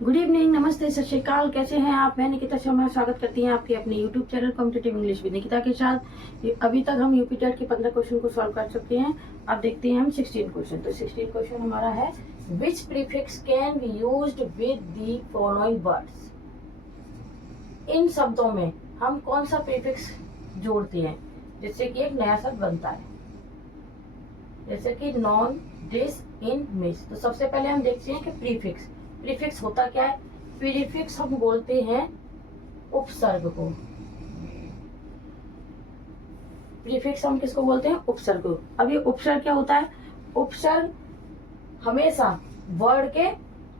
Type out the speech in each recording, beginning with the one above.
Good evening, नमस्ते, सत श्री अकाल। कैसे हैं आप? मैं निकिता शर्मा स्वागत करती हैं आपके अपने YouTube channel competitive English with Nikita के साथ। अभी तक हम यूपी टेट के 15 क्वेश्चन को सॉल्व कर चुके हैं। अब देखते हैं हम 16 क्वेश्चन। तो 16 क्वेश्चन हमारा है, which prefix can be used with the following words. इन शब्दों में हम कौन सा प्रीफिक्स जोड़ते हैं जिससे कि एक नया शब्द बनता है, जैसे कि नॉन, दिस, इन, मिस। तो सबसे पहले हम देखते हैं कि प्रीफिक्स प्रीफिक्स होता क्या है। प्रीफिक्स हम बोलते हैं उपसर्ग को। प्रीफिक्स हम किसको बोलते हैं? उपसर्ग को। अब ये उपसर्ग क्या होता है? उपसर्ग हमेशा वर्ड के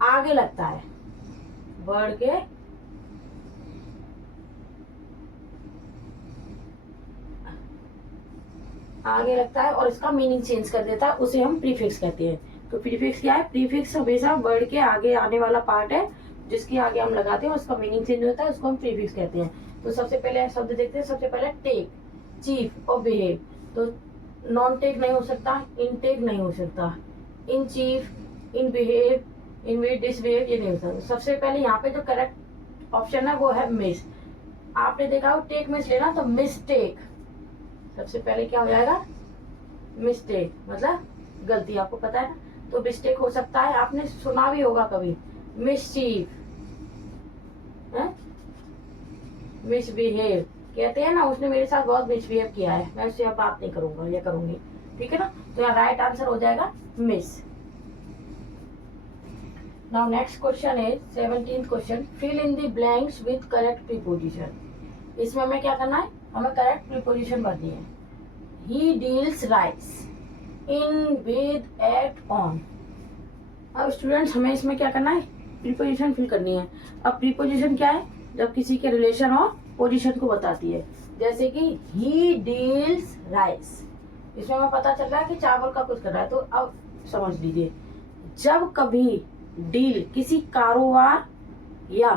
आगे लगता है, वर्ड के आगे लगता है और इसका मीनिंग चेंज कर देता है, उसे हम प्रीफिक्स कहते हैं। तो प्रीफिक्स क्या है? प्रीफिक्स हमेशा वर्ड के आगे आने वाला पार्ट है, जिसके आगे हम लगाते हैं, उसका मीनिंग चेंज होता है, उसको हम प्रीफिक्स कहते हैं। तो सबसे पहले शब्द देखते हैं। सबसे पहले टेक, चीफ और बिहेव। तो नॉन टेक नहीं हो सकता, इन टेक नहीं हो सकता, इन चीफ, इन बिहेव, इन वे, डिसबिहेव, ये नहीं हो सकता। सबसे पहले यहाँ पे जो करेक्ट ऑप्शन है वो है मिस। आपने देखा हो टेक मिस लेना, तो मिस्टेक सबसे पहले क्या हो जाएगा? मिस्टेक, मतलब गलती। आपको पता है ना, तो मिस्टेक हो सकता है, आपने सुना भी होगा कभी। मिसचीफ, मिसबिहेव कहते हैं ना, उसने मेरे साथ बहुत मिसबिहेव किया है, मैं उससे अब बात नहीं करूंगा या करूंगी, ठीक है ना। तो यहाँ राइट आंसर हो जाएगा मिस। Now next question is 17th question, fill in the blanks with correct preposition. इसमें हमें क्या करना है? हमें करेक्ट प्रीपोजिशन भरनी है। He deals rice, in, with, at, on. अब स्टूडेंट्स हमें इसमें क्या करना है? प्रीपोजिशन फिल करनी है। अब प्रीपोजिशन क्या है? जब किसी के रिलेशन और पोजीशन को बताती है, जैसे कि ही डील्स राइस, इसमें हमें पता चल रहा है कि चावल का कुछ कर रहा है। तो अब समझ लीजिए, जब कभी डील किसी कारोबार या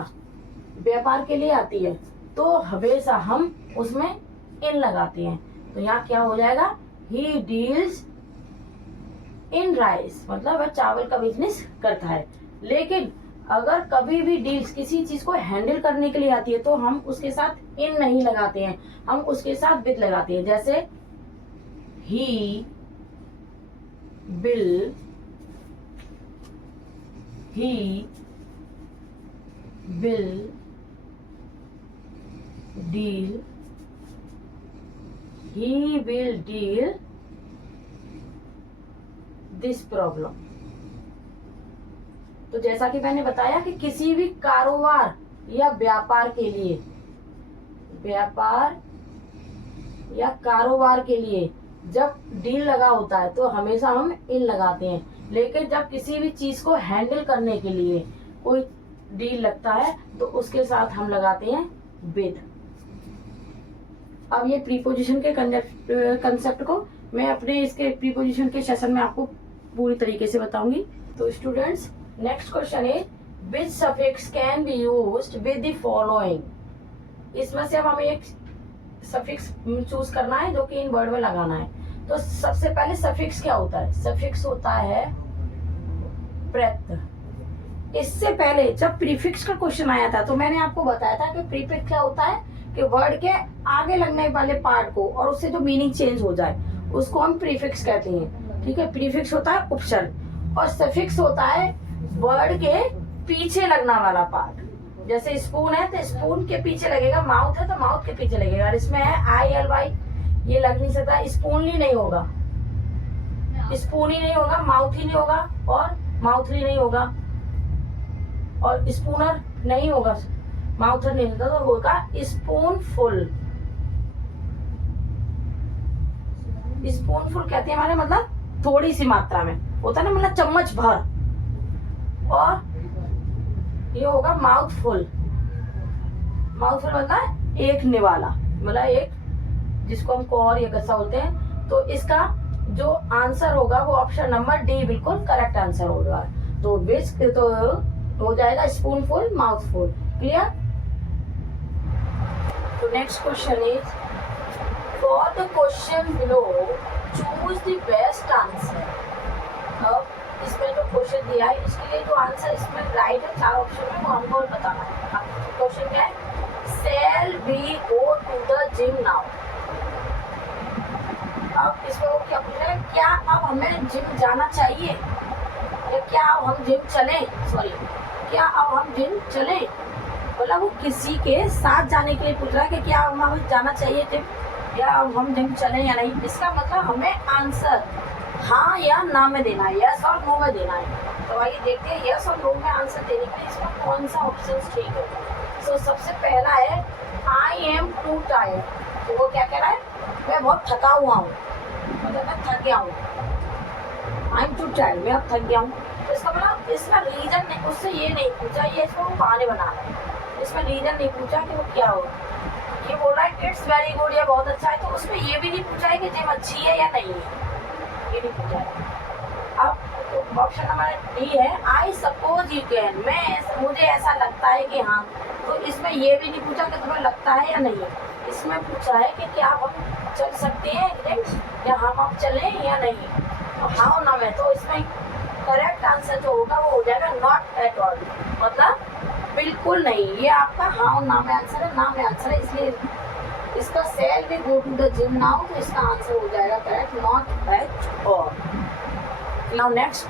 व्यापार के लिए आती है तो हमेशा हम उसमें इन लगाते हैं। तो यहाँ क्या हो जाएगा? ही डील्स इन राइस, मतलब वह चावल का बिजनेस करता है। लेकिन अगर कभी भी डील्स किसी चीज को हैंडल करने के लिए आती है तो हम उसके साथ इन नहीं लगाते हैं, हम उसके साथ विद लगाते हैं। जैसे he will, he will deal, he will deal this problem। तो जैसा कि मैंने बताया कि किसी भी कारोबार या व्यापार के लिए, व्यापार या कारोबार के लिए जब डील लगा होता है तो हमेशा हम इन लगाते हैं। लेकिन जब किसी भी चीज को हैंडल करने के लिए कोई डील लगता है तो उसके साथ हम लगाते हैं विद। अब ये प्रीपोजिशन के कंसेप्ट को मैं अपने इसके प्रीपोजिशन के सेशन में आपको पूरी तरीके से बताऊंगी। तो स्टूडेंट्स, नेक्स्ट क्वेश्चन है, which suffix can be used with the following. इसमें से अब हमें एक सफिक्स चूज करना है जो कि इन वर्ड में लगाना है। तो सबसे पहले सफिक्स क्या होता है? सफिक्स होता है प्रत्यय। इससे पहले जब प्रीफिक्स का क्वेश्चन आया था तो मैंने आपको बताया था कि प्रीफिक्स क्या होता है कि वर्ड के आगे लगने वाले पार्ट को और उससे जो मीनिंग चेंज हो जाए उसको हम प्रीफिक्स कहते हैं, ठीक है। प्रीफिक्स होता है उपसर्ग और सफिक्स होता है वर्ड के पीछे लगने वाला पार्ट। जैसे स्पून है तो स्पून के पीछे लगेगा, माउथ है तो माउथ के पीछे लगेगा। और इसमें है ILY, ये लग नहीं सकता, स्पूनली नहीं होगा, स्पून ही नहीं होगा, माउथ ही नहीं होगा और माउथली नहीं होगा और स्पूनर नहीं होगा, माउथर नहीं होता, तो होगा स्पून फुल। स्पून फुल कहते हैं हमारे मतलब थोड़ी सी मात्रा में होता है ना, मतलब चम्मच भर। और ये होगा माउथ फुल। माउथ फुल मतलब है एक निवाला, मतलब एक जिसको हम कौर या गस्सा बोलते हैं। तो इसका जो आंसर होगा वो ऑप्शन नंबर डी बिल्कुल करेक्ट आंसर होगा। तो विच तो हो जाएगा spoonful, mouthful. Clear? तो next question is, for the question below choose the best answer. अब इसमें जो क्वेश्चन क्वेश्चन दिया है, इसके लिए जो आंसर इसमें राइट है 4 ऑप्शन में, वो हमको बताना है। अब क्वेश्चन क्या है, shall we go to the gym now? अब इसमें वो क्या पूछ रहा है, क्या अब हमें जिम जाना चाहिए, या क्या अब हम जिम चलें, सॉरी क्या अब हम जिम चलें। बोला वो किसी के साथ जाने के लिए पूछ रहा है कि क्या हमें जाना चाहिए जिम, या अब हम जिम चलें या नहीं। इसका मतलब हमें आंसर हाँ या ना में देना है, यस और नो में देना है। तो आइए देखते हैं यस और नो में आंसर देने के लिए इसमें कौन सा ऑप्शन ठीक है। सो सबसे पहला है आई एम टू टायर्ड, तो वो क्या कह रहा है, मैं बहुत थका हुआ हूँ, मतलब मैं थक गया हूँ। आई एम टू टायर्ड, मैं अब थक गया हूँ। तो इसका मतलब इसका रीजन नहीं, उससे ये नहीं पूछा, ये इसको बहाने बना रहा है। इसमें रीजन नहीं पूछा कि वो क्या हो, ये बोल रहा है इट्स वेरी गुड या बहुत अच्छा है, तो उसमें ये भी नहीं पूछा है कि जिम अच्छी है या नहीं है, ये नहीं पूछा है। अब ऑप्शन नंबर डी है आई सपोज यू कैन, मुझे ऐसा लगता है कि हाँ, तो इसमें ये भी नहीं पूछा कि तुम्हें लगता है या नहीं, इसमें पूछा है कि क्या हम चल सकते हैं या हम अब चलें या नहीं। तो हाँ ना में, तो इसमें करेक्ट आंसर जो होगा वो हो जाएगा नॉट एट ऑल, मतलब बिल्कुल नहीं। ये आपका हाँ और ना में आंसर है, ना में आंसर है, इसलिए इसका सेल भी go to the gym now, तो इसका आंसर हो जाएगा correct not at all. Now next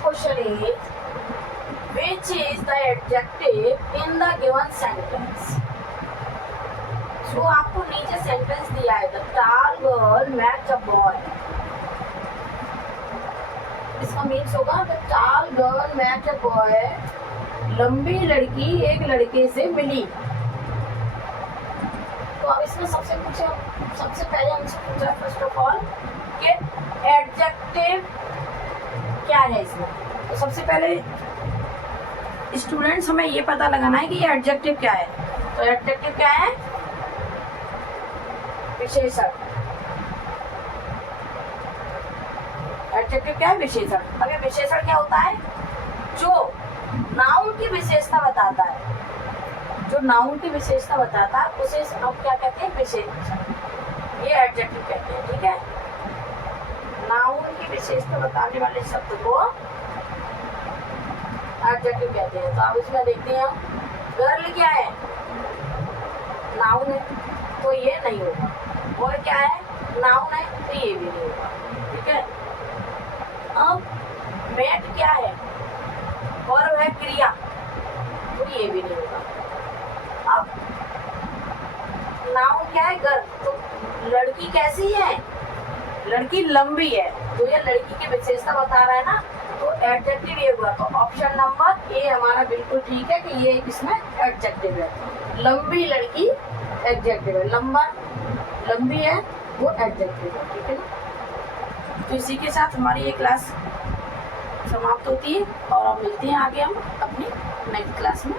question is which is the adjective in the given sentence? So आपको नीचे सेंटेंस दिया है the tall girl met a boy, इसका मीन्स होगा the tall girl met a boy, लंबी लड़की एक लड़के से मिली। तो अब इसमें सबसे पहले हमसे पूछा फर्स्ट ऑफ ऑल कि एडजेक्टिव क्या है इसमें। तो सबसे पहले स्टूडेंट्स हमें ये पता लगाना है कि ये एडजेक्टिव क्या है। तो एडजेक्टिव क्या है, विशेषण। एडजेक्टिव क्या है, विशेषण। अब ये विशेषण क्या होता है, जो नाउन की विशेषता बताता है, जो नाउन की विशेषता बताता है उसे हम क्या कहते हैं, विशेषण, ये एडजेक्टिव कहते हैं। ठीक है, नाउन की विशेषता बताने वाले शब्द को एडजेक्टिव कहते हैं। तो अब इसमें देखते हैं गर्ल क्या है, नाउन है, तो ये नहीं होगा। बॉय क्या है, नाउन है, तो ये भी नहीं होगा। ठीक है, अब मेट क्या है, वर्ब है, क्रिया, तो ये भी नहीं होगा। अब नाउन क्या है, गर्ल, तो लड़की कैसी है, लड़की लंबी है, तो ये लड़की की विशेषता बता रहा है ना, तो एडजेक्टिव ये हुआ। तो ऑप्शन नंबर ए हमारा बिल्कुल ठीक है कि ये इसमें एडजेक्टिव है। लंबी लड़की एडजेक्टिव है, लंबी है वो एडजेक्टिव है। ठीक है ना, तो इसी के साथ हमारी ये क्लास समाप्त होती है और अब मिलते हैं आगे हम अपनी नेक्स्ट क्लास में।